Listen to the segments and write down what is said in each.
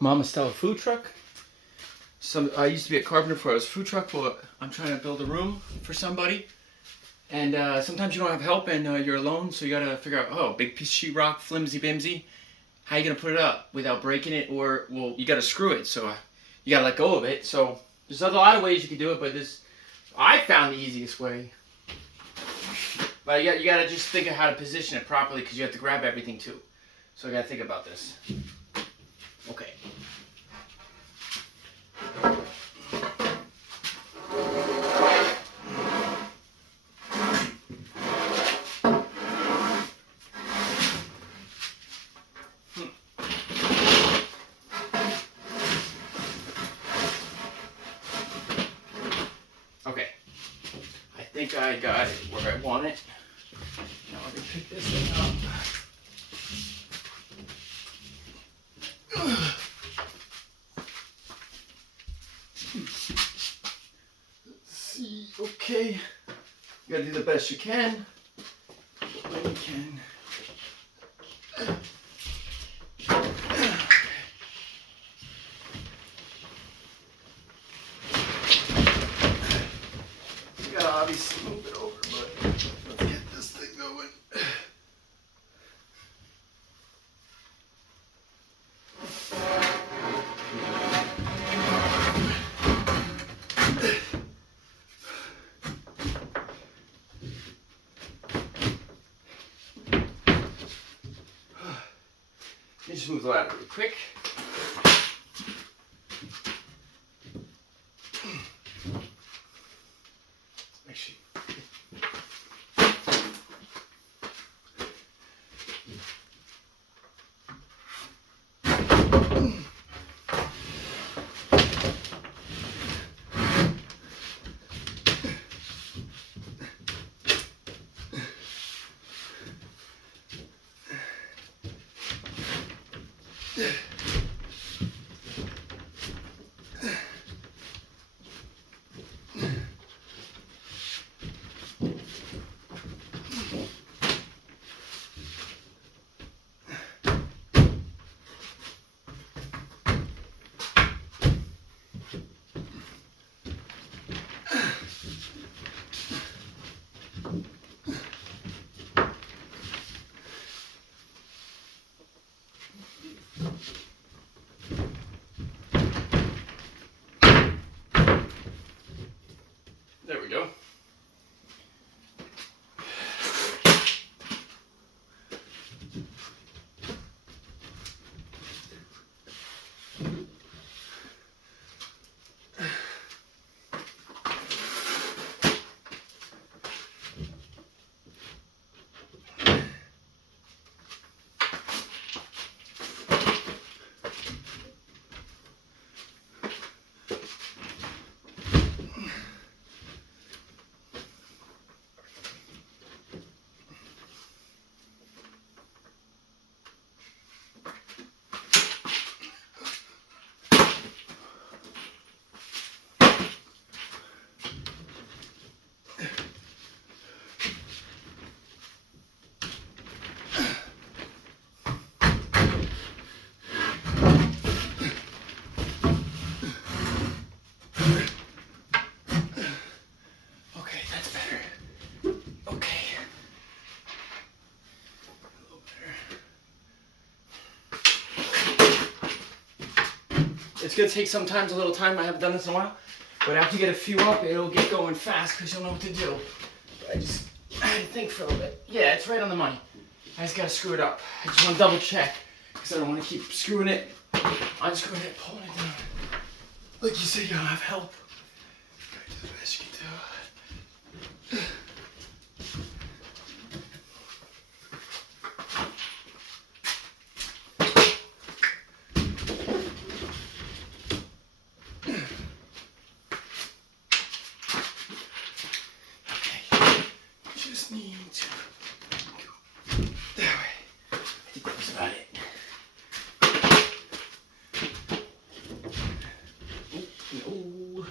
Mama Stella food truck. I used to be a carpenter before I was a food truck, but I'm trying to build a room for somebody. And sometimes you don't have help and you're alone, so you gotta figure out, oh, big piece of sheetrock, flimsy bimsy. How you gonna put it up without breaking it, or, well, you gotta screw it, so you gotta let go of it. So there's a lot of ways you can do it, but I found the easiest way. But you gotta just think of how to position it properly, because you have to grab everything too. So I gotta think about this. Okay. Okay. I think I got it where I want it. Now let me pick this thing up. Let's see. Okay. You gotta do the best you can. When you can. You gotta obviously move it over, but let's get this thing going. Let me just move the ladder real quick. Actually. There we go. It's gonna take sometimes a little time. I haven't done this in a while, but after you get a few up, it'll get going fast because you'll know what to do. But I had to think for a little bit. Yeah, it's right on the money. I just gotta screw it up. I just want to double check because I don't want to keep screwing it, unscrewing it, pulling it down. Like you said, you don't have help. You gotta do the best you can do. Need to go that way. I think that was about it. Oh, no.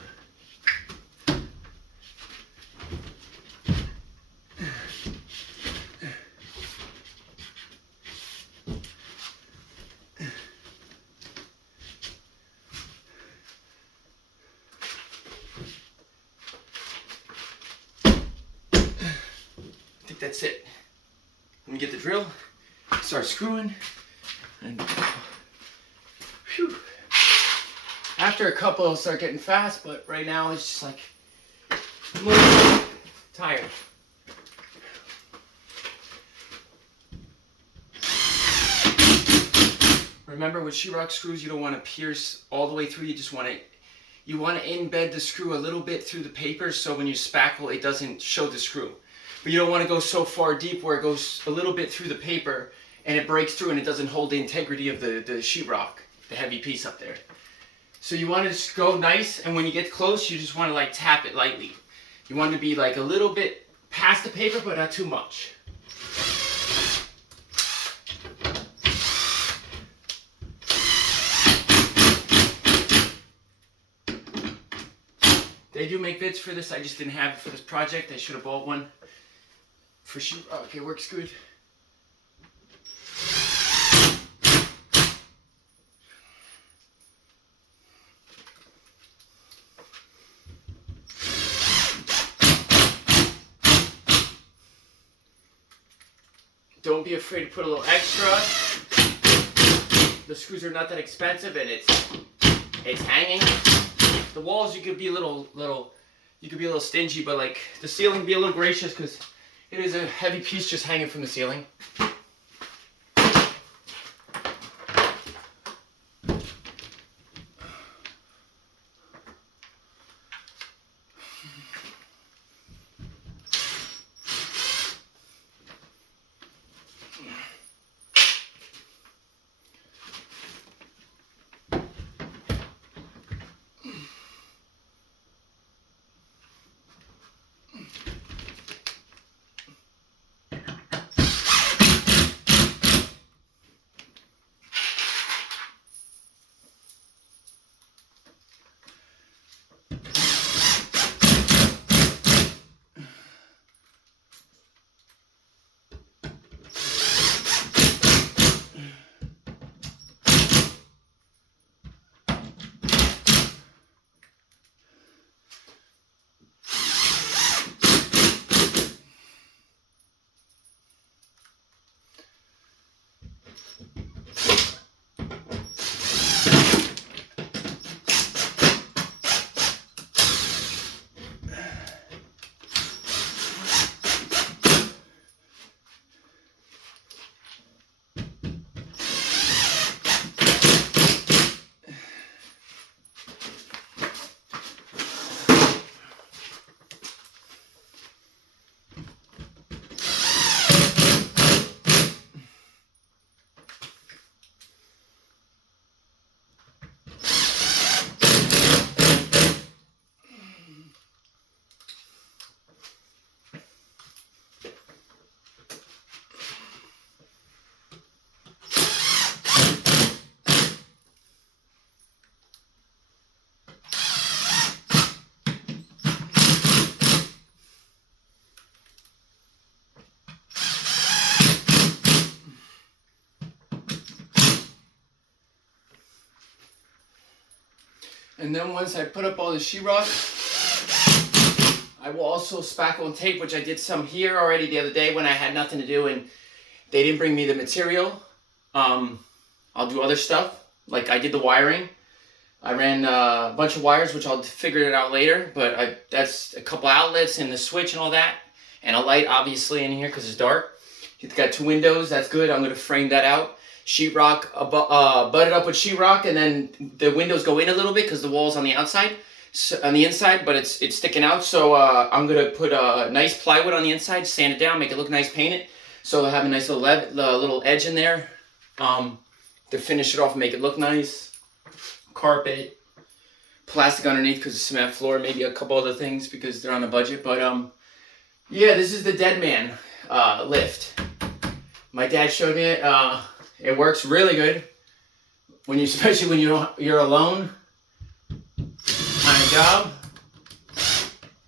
think that's it. Let me get the drill, start screwing, and whew. After a couple it'll start getting fast, but right now it's just like I'm a little tired. Remember with sheetrock screws, you don't want to pierce all the way through. You want to embed the screw a little bit through the paper, so when you spackle, it doesn't show the screw. But you don't want to go so far deep where it goes a little bit through the paper and it breaks through and it doesn't hold the integrity of the sheetrock, the heavy piece up there. So you want to just go nice, and when you get close, you just want to like tap it lightly. You want to be like a little bit past the paper, but not too much. They do make vids for this. I just didn't have it for this project. I should have bought one for sheet. Oh, okay, works good. Don't be afraid to put a little extra. The screws are not that expensive, and it's hanging. The walls, you could be a little stingy, but like the ceiling, be a little gracious, because it is a heavy piece just hanging from the ceiling. And then once I put up all the sheetrock, I will also spackle and tape, which I did some here already the other day when I had nothing to do and they didn't bring me the material. I'll do other stuff, like I did the wiring. I ran a bunch of wires, which I'll figure it out later, but that's a couple outlets and the switch and all that, and a light obviously in here because it's dark. It's got 2 windows, that's good. I'm going to frame that out. Sheetrock, butted up with sheetrock, and then the windows go in a little bit because the wall's on the outside, on the inside, but it's sticking out. So I'm gonna put a nice plywood on the inside, sand it down, make it look nice, paint it. So I have a nice little edge in there to finish it off and make it look nice. Carpet, plastic underneath because it's cement floor, maybe a couple other things because they're on a budget. But yeah, this is the Dead Man lift. My dad showed me it. It works really good when especially when you're alone on a job.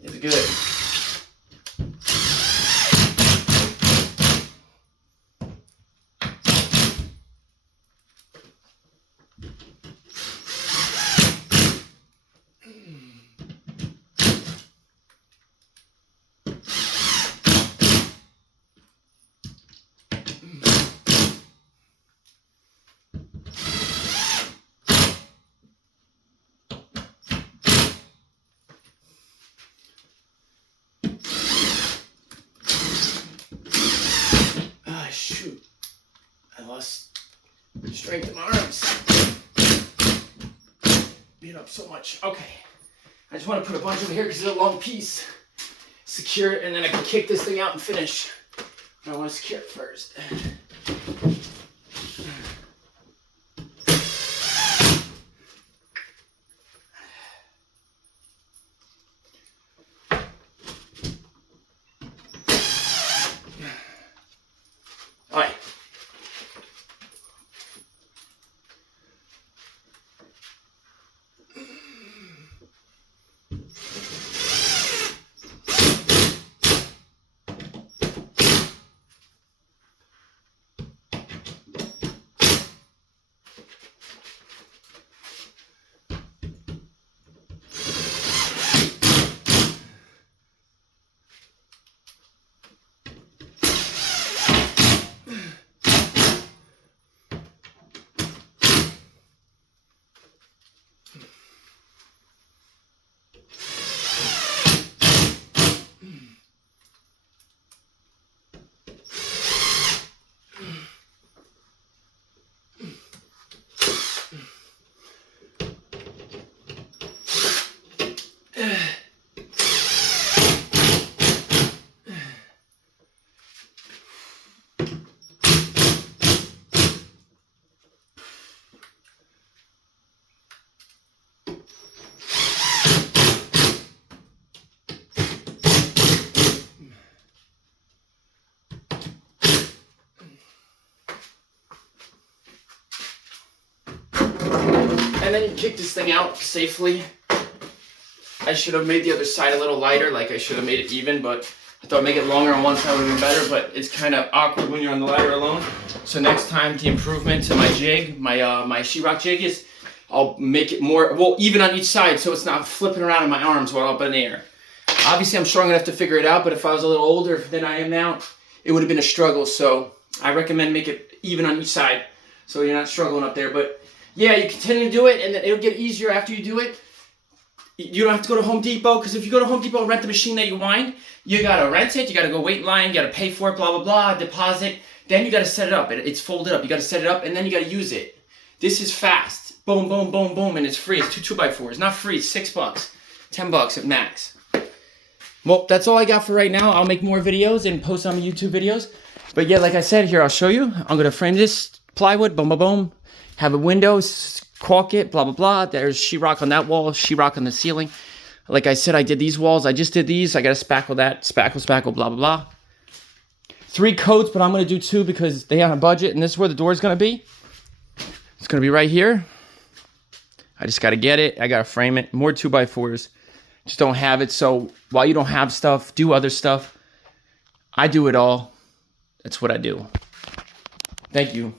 It's good. strength in my arms. Beat up so much. Okay. I just want to put a bunch over here because it's a long piece. Secure it, and then I can kick this thing out and finish. I want to secure it first. All right. And then you kick this thing out safely. I should have made the other side a little lighter, like I should have made it even, but I thought make it longer on one side would have been better, but it's kind of awkward when you're on the ladder alone. So next time, the improvement to my jig, my sheetrock jig is, I'll make it more, well, even on each side so it's not flipping around in my arms while up in the air. Obviously, I'm strong enough to figure it out, but if I was a little older than I am now, it would have been a struggle. So I recommend make it even on each side so you're not struggling up there. But yeah, you continue to do it, and then it'll get easier after you do it. You don't have to go to Home Depot, because if you go to Home Depot and rent the machine that you wind, you got to rent it, you got to go wait in line, you got to pay for it, blah, blah, blah, deposit. Then you got to set it up. It's folded up. You got to set it up, and then you got to use it. This is fast. Boom, boom, boom, boom, and it's free. It's 2x4s. Not free. It's $6. $10 at max. Well, that's all I got for right now. I'll make more videos and post on YouTube videos. But yeah, like I said, here, I'll show you. I'm going to frame this plywood, boom, boom, boom. Have a window, caulk it, blah, blah, blah. There's sheetrock on that wall, sheetrock on the ceiling. Like I said, I did these walls. I just did these. I got to spackle that, spackle, blah, blah, blah. 3 coats, but I'm going to do 2 because they on a budget, and this is where the door is going to be. It's going to be right here. I just got to get it. I got to frame it. More 2x4s. Just don't have it. So while you don't have stuff, do other stuff. I do it all. That's what I do. Thank you.